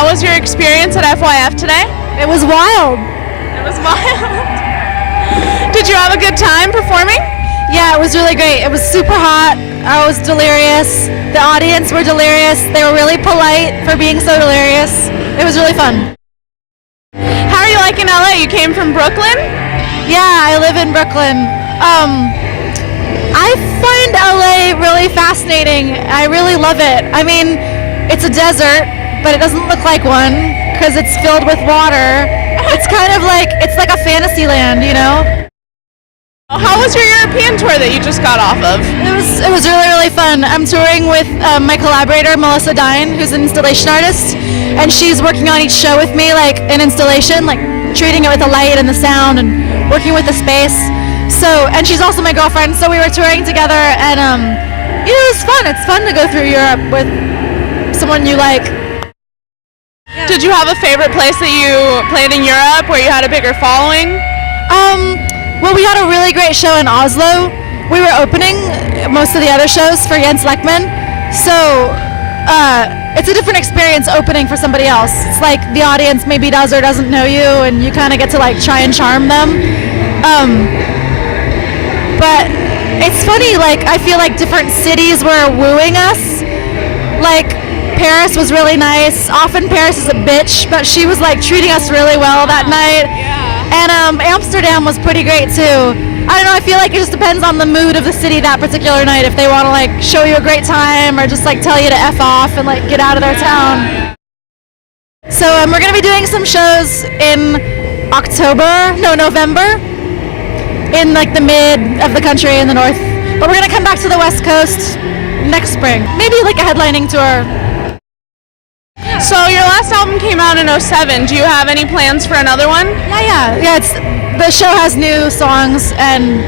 How was your experience at FYF today? It was wild. It was wild. Did you have a good time performing? Yeah, it was really great. It was super hot. I was delirious. The audience were delirious. They were really polite for being so delirious. It was really fun. How are you liking LA? You came from Brooklyn? Yeah, I live in Brooklyn. I find LA really fascinating. I really love it. I mean, it's a desert, but it doesn't look like one because it's filled with water. It's kind of like, it's like a fantasy land, you know? How was your European tour that you just got off of? It was really, really fun. I'm touring with my collaborator, Melissa Dine, who's an installation artist, and she's working on each show with me, like an installation, like treating it with the light and the sound and working with the space. So, and she's also my girlfriend, so we were touring together, and it was fun. It's fun to go through Europe with someone you like. Yeah. Did you have a favorite place that you played in Europe where you had a bigger following? Well, we had a really great show in Oslo. We were opening most of the other shows for Jens Lekman, so it's a different experience opening for somebody else. It's like the audience maybe does or doesn't know you, and you kind of get to like try and charm them. But it's funny, like I feel like different cities were wooing us. Like Paris was really nice. Often Paris is a bitch, but she was like treating us really well that night. Yeah. And Amsterdam was pretty great too. I don't know, I feel like it just depends on the mood of the city that particular night, if they want to like show you a great time or just like tell you to F off and like get out of their town. So we're going to be doing some shows in November, in like the mid of the country in the north. But we're going to come back to the West Coast next spring. Maybe like a headlining tour. So your last album came out in 2007. Do you have any plans for another one? Yeah. The show has new songs, and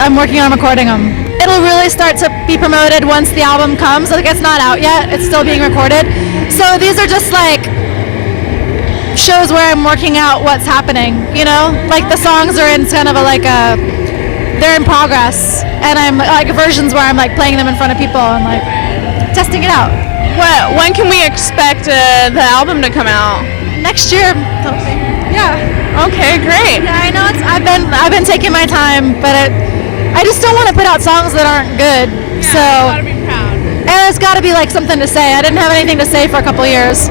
I'm working on recording them. It'll really start to be promoted once the album comes. Like it's not out yet. It's still being recorded. So these are just like shows where I'm working out what's happening. You know, like the songs are in kind of they're in progress, and I'm like versions where I'm like playing them in front of people and like testing it out. When can we expect the album to come out? Next year, hopefully. Yeah. Okay, great. Yeah, I know. I've been taking my time, but I just don't want to put out songs that aren't good. Yeah, so you gotta be proud. And it's got to be like something to say. I didn't have anything to say for a couple years.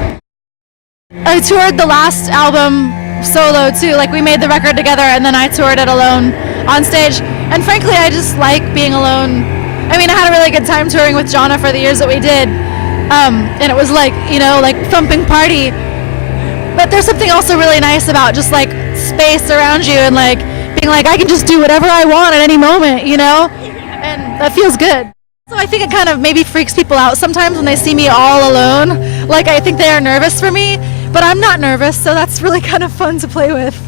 I toured the last album solo too. Like we made the record together, and then I toured it alone on stage. And frankly, I just like being alone. I mean, I had a really good time touring with Jonna for the years that we did. And it was like, you know, like thumping party. But there's something also really nice about just like space around you and like being like, I can just do whatever I want at any moment, you know? And that feels good. So I think it kind of maybe freaks people out sometimes when they see me all alone. Like I think they are nervous for me, but I'm not nervous, so that's really kind of fun to play with.